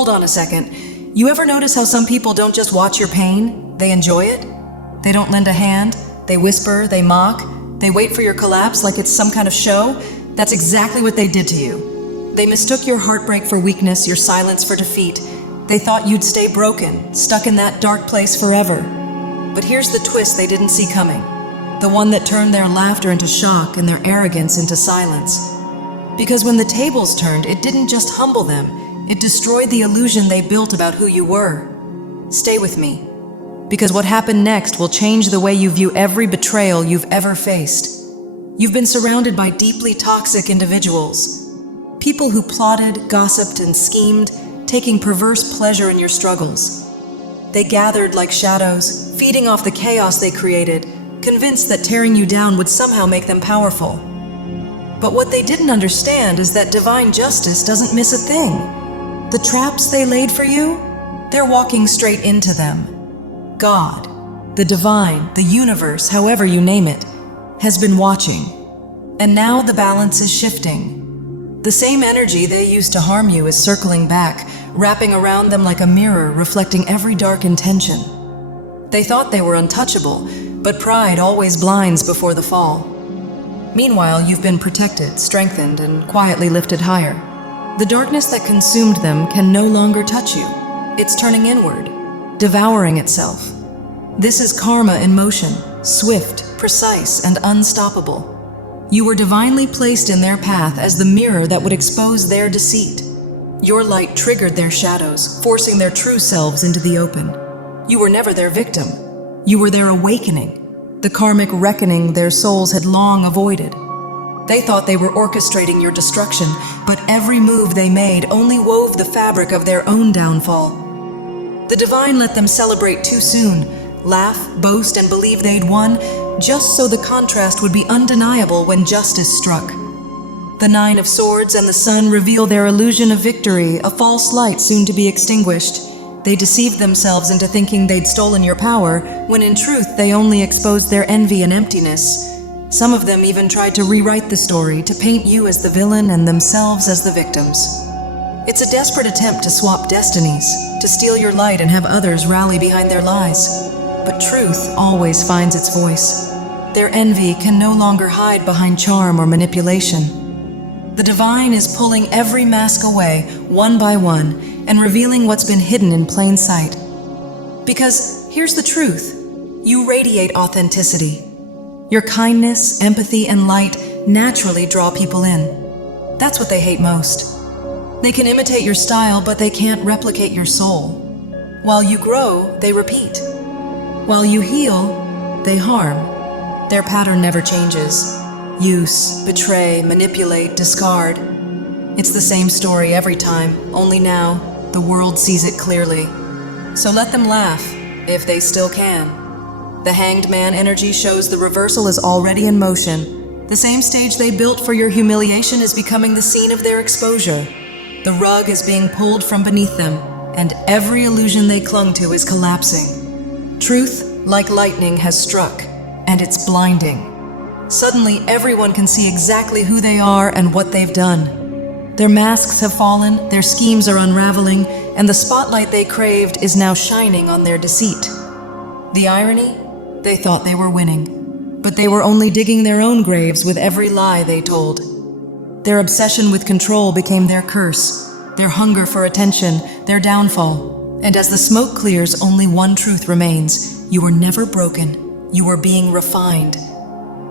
Hold on a second. You ever notice how some people don't just watch your pain? They enjoy it? They don't lend a hand. They whisper, they mock. They wait for your collapse like it's some kind of show. That's exactly what they did to you. They mistook your heartbreak for weakness, your silence for defeat. They thought you'd stay broken, stuck in that dark place forever. But here's the twist they didn't see coming. The one that turned their laughter into shock and their arrogance into silence. Because when the tables turned, it didn't just humble them, it destroyed the illusion they built about who you were. Stay with me, because what happened next will change the way you view every betrayal you've ever faced. You've been surrounded by deeply toxic individuals. People who plotted, gossiped, and schemed, taking perverse pleasure in your struggles. They gathered like shadows, feeding off the chaos they created, convinced that tearing you down would somehow make them powerful. But what they didn't understand is that divine justice doesn't miss a thing. The traps they laid for you, they're walking straight into them. God, the divine, the universe, however you name it, has been watching. And now the balance is shifting. The same energy they used to harm you is circling back, wrapping around them like a mirror, reflecting every dark intention. They thought they were untouchable, but pride always blinds before the fall. Meanwhile, you've been protected, strengthened, and quietly lifted higher. The darkness that consumed them can no longer touch you. It's turning inward, devouring itself. This is karma in motion, swift, precise, and unstoppable. You were divinely placed in their path as the mirror that would expose their deceit. Your light triggered their shadows, forcing their true selves into the open. You were never their victim. You were their awakening, the karmic reckoning their souls had long avoided. They thought they were orchestrating your destruction, but every move they made only wove the fabric of their own downfall. The divine let them celebrate too soon, laugh, boast, and believe they'd won, just so the contrast would be undeniable when justice struck. The Nine of Swords and the Sun reveal their illusion of victory, a false light soon to be extinguished. They deceived themselves into thinking they'd stolen your power, when in truth they only exposed their envy and emptiness. Some of them even tried to rewrite the story, to paint you as the villain and themselves as the victims. It's a desperate attempt to swap destinies, to steal your light and have others rally behind their lies. But truth always finds its voice. Their envy can no longer hide behind charm or manipulation. The divine is pulling every mask away, one by one, and revealing what's been hidden in plain sight. Because here's the truth. You radiate authenticity. Your kindness, empathy, and light naturally draw people in. That's what they hate most. They can imitate your style, but they can't replicate your soul. While you grow, they repeat. While you heal, they harm. Their pattern never changes. Use, betray, manipulate, discard. It's the same story every time, only now the world sees it clearly. So let them laugh, if they still can. The Hanged Man energy shows the reversal is already in motion. The same stage they built for your humiliation is becoming the scene of their exposure. The rug is being pulled from beneath them, and every illusion they clung to is collapsing. Truth, like lightning, has struck, and it's blinding. Suddenly, everyone can see exactly who they are and what they've done. Their masks have fallen, their schemes are unraveling, and the spotlight they craved is now shining on their deceit. The irony? They thought they were winning, but they were only digging their own graves with every lie they told. Their obsession with control became their curse, their hunger for attention, their downfall. And as the smoke clears, only one truth remains. You were never broken. You were being refined.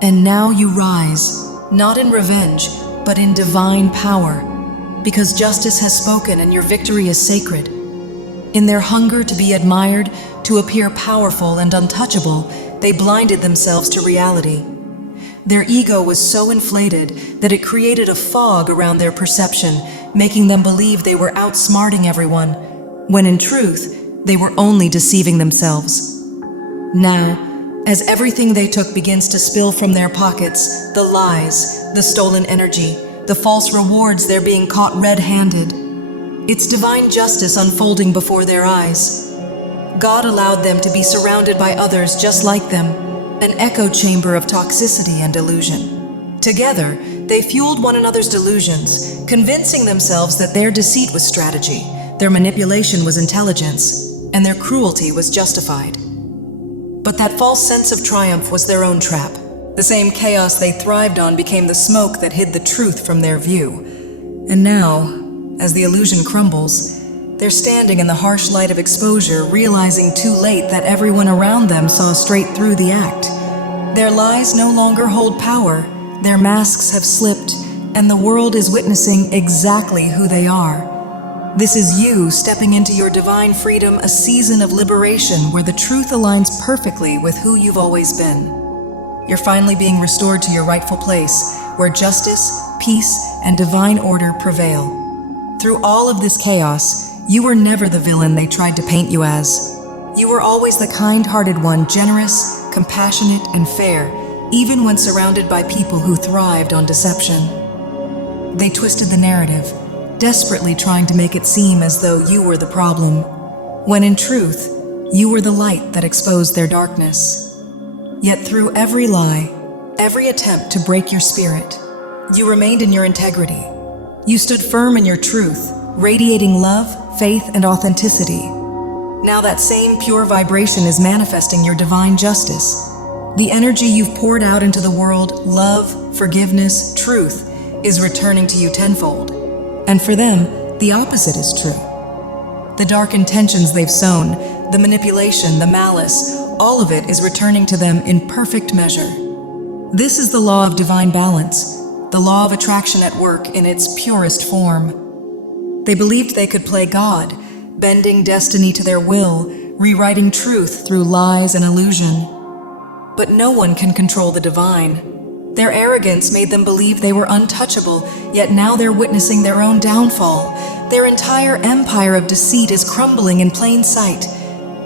And now you rise, not in revenge, but in divine power. Because justice has spoken and your victory is sacred. In their hunger to be admired, to appear powerful and untouchable, they blinded themselves to reality. Their ego was so inflated that it created a fog around their perception, making them believe they were outsmarting everyone, when in truth, they were only deceiving themselves. Now, as everything they took begins to spill from their pockets, the lies, the stolen energy, the false rewards, they're being caught red-handed. It's divine justice unfolding before their eyes. God allowed them to be surrounded by others just like them, an echo chamber of toxicity and illusion. Together, they fueled one another's delusions, convincing themselves that their deceit was strategy, Their manipulation was intelligence, and their cruelty was justified. But that false sense of triumph was their own trap. The same chaos they thrived on became the smoke that hid the truth from their view. And now, as the illusion crumbles, they're standing in the harsh light of exposure, realizing too late that everyone around them saw straight through the act. Their lies no longer hold power, their masks have slipped, and the world is witnessing exactly who they are. This is you stepping into your divine freedom, a season of liberation where the truth aligns perfectly with who you've always been. You're finally being restored to your rightful place, where justice, peace, and divine order prevail. Through all of this chaos, you were never the villain they tried to paint you as. You were always the kind-hearted one, generous, compassionate, and fair, even when surrounded by people who thrived on deception. They twisted the narrative, desperately trying to make it seem as though you were the problem, when in truth, you were the light that exposed their darkness. Yet through every lie, every attempt to break your spirit, you remained in your integrity. You stood firm in your truth, radiating love, faith, and authenticity. Now that same pure vibration is manifesting your divine justice. The energy you've poured out into the world, love, forgiveness, truth, is returning to you tenfold. And for them, the opposite is true. The dark intentions they've sown, the manipulation, the malice, all of it is returning to them in perfect measure. This is the law of divine balance, the law of attraction at work in its purest form. They believed they could play God, bending destiny to their will, rewriting truth through lies and illusion. But no one can control the divine. Their arrogance made them believe they were untouchable, yet now they're witnessing their own downfall. Their entire empire of deceit is crumbling in plain sight.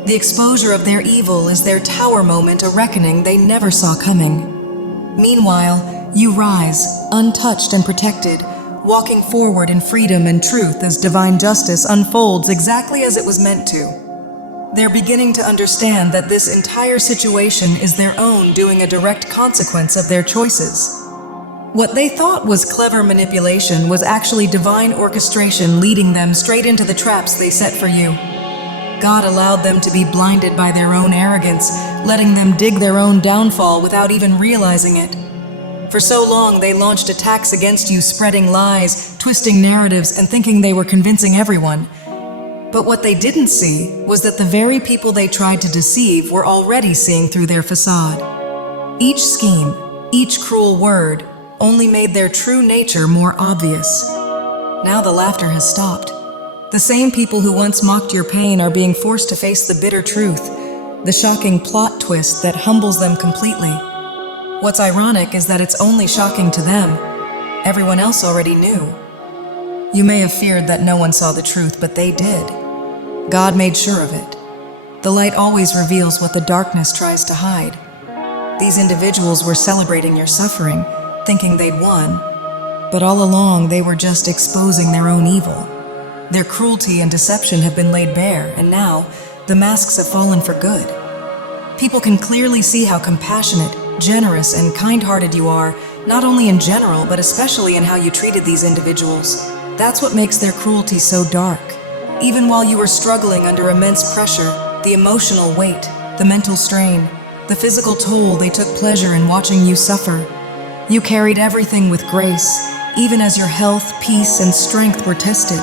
The exposure of their evil is their tower moment, a reckoning they never saw coming. Meanwhile, you rise, untouched and protected, walking forward in freedom and truth as divine justice unfolds exactly as it was meant to. They're beginning to understand that this entire situation is their own, doing a direct consequence of their choices. What they thought was clever manipulation was actually divine orchestration, leading them straight into the traps they set for you. God allowed them to be blinded by their own arrogance, letting them dig their own downfall without even realizing it. For so long, they launched attacks against you, spreading lies, twisting narratives, and thinking they were convincing everyone. But what they didn't see was that the very people they tried to deceive were already seeing through their facade. Each scheme, each cruel word, only made their true nature more obvious. Now the laughter has stopped. The same people who once mocked your pain are being forced to face the bitter truth, the shocking plot twist that humbles them completely. What's ironic is that it's only shocking to them. Everyone else already knew. You may have feared that no one saw the truth, but they did. God made sure of it. The light always reveals what the darkness tries to hide. These individuals were celebrating your suffering, thinking they'd won, but all along they were just exposing their own evil. Their cruelty and deception have been laid bare, and now the masks have fallen for good. People can clearly see how compassionate, generous, and kind-hearted you are, not only in general, but especially in how you treated these individuals. That's what makes their cruelty so dark. Even while you were struggling under immense pressure, the emotional weight, the mental strain, the physical toll, they took pleasure in watching you suffer. You carried everything with grace, even as your health, peace, and strength were tested.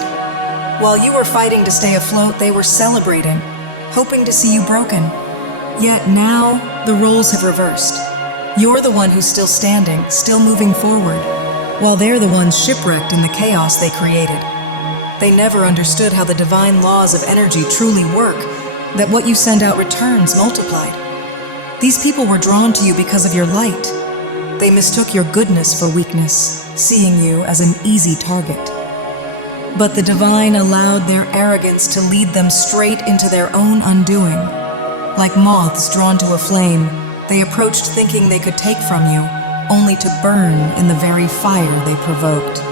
While you were fighting to stay afloat, they were celebrating, hoping to see you broken. Yet now, the roles have reversed. You're the one who's still standing, still moving forward, while they're the ones shipwrecked in the chaos they created. They never understood how the divine laws of energy truly work, that what you send out returns multiplied. These people were drawn to you because of your light. They mistook your goodness for weakness, seeing you as an easy target. But the divine allowed their arrogance to lead them straight into their own undoing. Like moths drawn to a flame, they approached thinking they could take from you, only to burn in the very fire they provoked.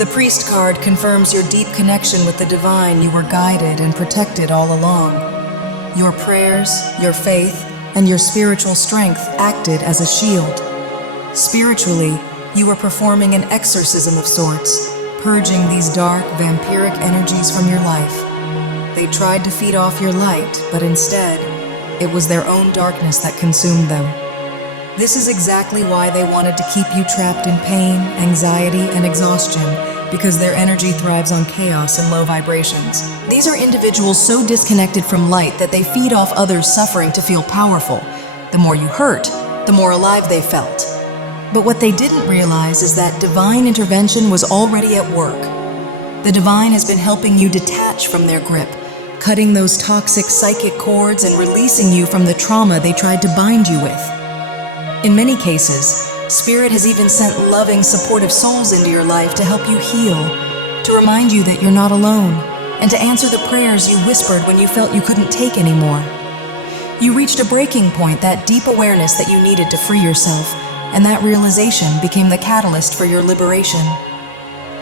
The priest card confirms your deep connection with the divine. You were guided and protected all along. Your prayers, your faith, and your spiritual strength acted as a shield. Spiritually, you were performing an exorcism of sorts, purging these dark, vampiric energies from your life. They tried to feed off your light, but instead, it was their own darkness that consumed them. This is exactly why they wanted to keep you trapped in pain, anxiety, and exhaustion, because their energy thrives on chaos and low vibrations. These are individuals so disconnected from light that they feed off others' suffering to feel powerful. The more you hurt, the more alive they felt. But what they didn't realize is that divine intervention was already at work. The divine has been helping you detach from their grip, cutting those toxic psychic cords and releasing you from the trauma they tried to bind you with. In many cases, Spirit has even sent loving, supportive souls into your life to help you heal, to remind you that you're not alone, and to answer the prayers you whispered when you felt you couldn't take anymore. You reached a breaking point, that deep awareness that you needed to free yourself, and that realization became the catalyst for your liberation.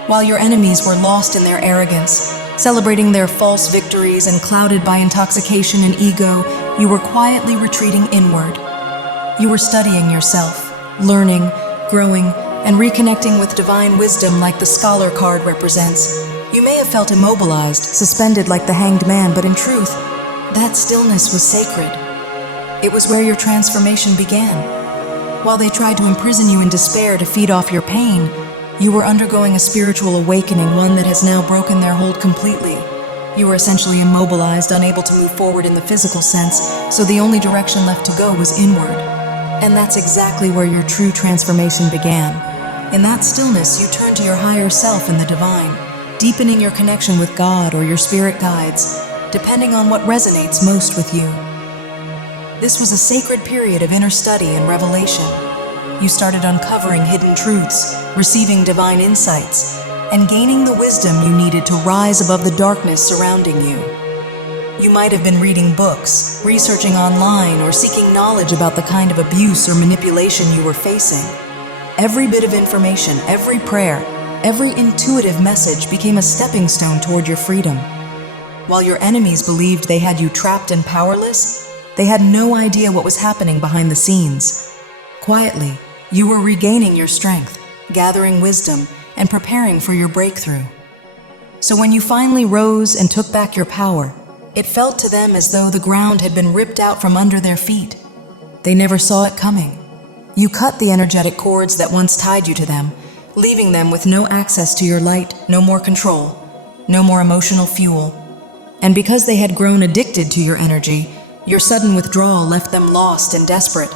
While your enemies were lost in their arrogance, celebrating their false victories and clouded by intoxication and ego, you were quietly retreating inward. You were studying yourself, learning, growing, and reconnecting with divine wisdom like the scholar card represents. You may have felt immobilized, suspended like the hanged man, but in truth, that stillness was sacred. It was where your transformation began. While they tried to imprison you in despair to feed off your pain, you were undergoing a spiritual awakening, one that has now broken their hold completely. You were essentially immobilized, unable to move forward in the physical sense, so the only direction left to go was inward. And that's exactly where your true transformation began. In that stillness, you turned to your higher self and the divine, deepening your connection with God or your spirit guides, depending on what resonates most with you. This was a sacred period of inner study and revelation. You started uncovering hidden truths, receiving divine insights, and gaining the wisdom you needed to rise above the darkness surrounding you. You might have been reading books, researching online, or seeking knowledge about the kind of abuse or manipulation you were facing. Every bit of information, every prayer, every intuitive message became a stepping stone toward your freedom. While your enemies believed they had you trapped and powerless, they had no idea what was happening behind the scenes. Quietly, you were regaining your strength, gathering wisdom, and preparing for your breakthrough. So when you finally rose and took back your power, it felt to them as though the ground had been ripped out from under their feet. They never saw it coming. You cut the energetic cords that once tied you to them, leaving them with no access to your light, no more control, no more emotional fuel. And because they had grown addicted to your energy, your sudden withdrawal left them lost and desperate,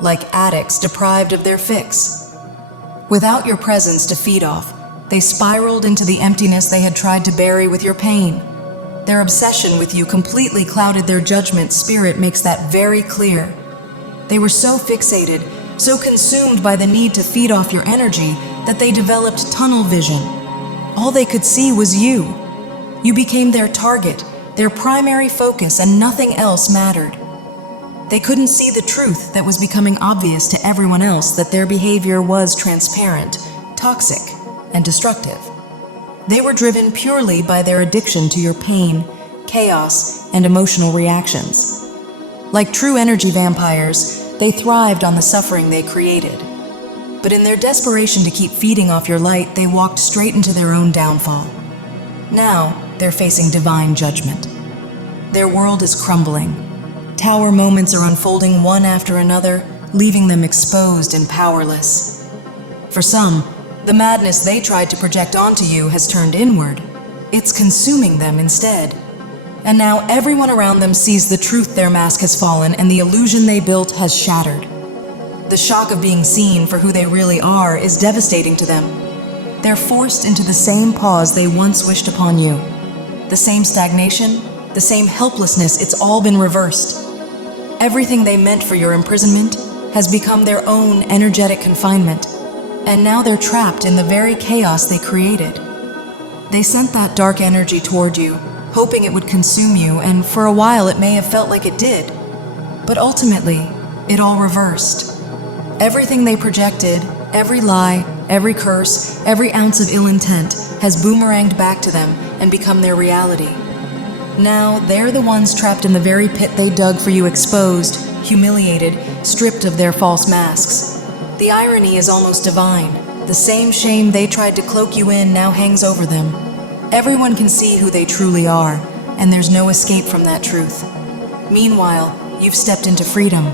like addicts deprived of their fix. Without your presence to feed off, they spiraled into the emptiness they had tried to bury with your pain. Their obsession with you completely clouded their judgment. Spirit makes that very clear. They were so fixated, so consumed by the need to feed off your energy, that they developed tunnel vision. All they could see was you. You became their target, their primary focus, and nothing else mattered. They couldn't see the truth that was becoming obvious to everyone else, that their behavior was transparent, toxic, and destructive. They were driven purely by their addiction to your pain, chaos, and emotional reactions. Like true energy vampires, they thrived on the suffering they created. But in their desperation to keep feeding off your light, they walked straight into their own downfall. Now, they're facing divine judgment. Their world is crumbling. Tower moments are unfolding one after another, leaving them exposed and powerless. For some, the madness they tried to project onto you has turned inward. It's consuming them instead. And now everyone around them sees the truth. Their mask has fallen and the illusion they built has shattered. The shock of being seen for who they really are is devastating to them. They're forced into the same pause they once wished upon you. The same stagnation, the same helplessness. It's all been reversed. Everything they meant for your imprisonment has become their own energetic confinement. And now they're trapped in the very chaos they created. They sent that dark energy toward you, hoping it would consume you, and for a while it may have felt like it did. But ultimately, it all reversed. Everything they projected, every lie, every curse, every ounce of ill intent has boomeranged back to them and become their reality. Now they're the ones trapped in the very pit they dug for you, exposed, humiliated, stripped of their false masks. The irony is almost divine. The same shame they tried to cloak you in now hangs over them. Everyone can see who they truly are, and there's no escape from that truth. Meanwhile, you've stepped into freedom.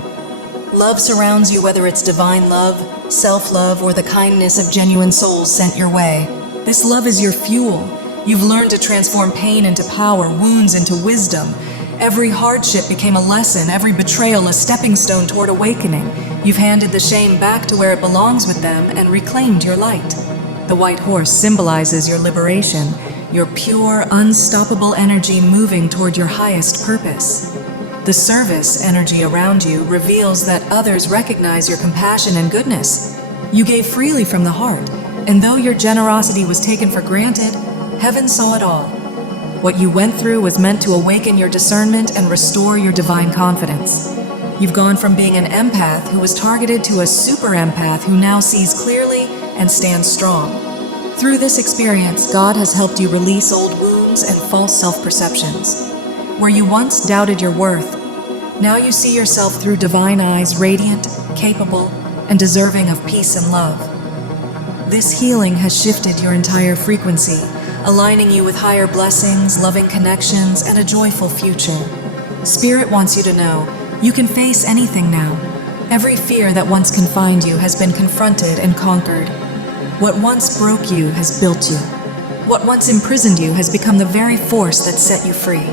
Love surrounds you, whether it's divine love, self-love, or the kindness of genuine souls sent your way. This love is your fuel. You've learned to transform pain into power, wounds into wisdom. Every hardship became a lesson, every betrayal a stepping stone toward awakening. You've handed the shame back to where it belongs with them and reclaimed your light. The white horse symbolizes your liberation, your pure, unstoppable energy moving toward your highest purpose. The service energy around you reveals that others recognize your compassion and goodness. You gave freely from the heart, and though your generosity was taken for granted, heaven saw it all. What you went through was meant to awaken your discernment and restore your divine confidence. You've gone from being an empath who was targeted to a super empath who now sees clearly and stands strong. Through this experience, God has helped you release old wounds and false self-perceptions. Where you once doubted your worth, now you see yourself through divine eyes, radiant, capable, and deserving of peace and love. This healing has shifted your entire frequency, aligning you with higher blessings, loving connections, and a joyful future. Spirit wants you to know, you can face anything now. Every fear that once confined you has been confronted and conquered. What once broke you has built you. What once imprisoned you has become the very force that set you free.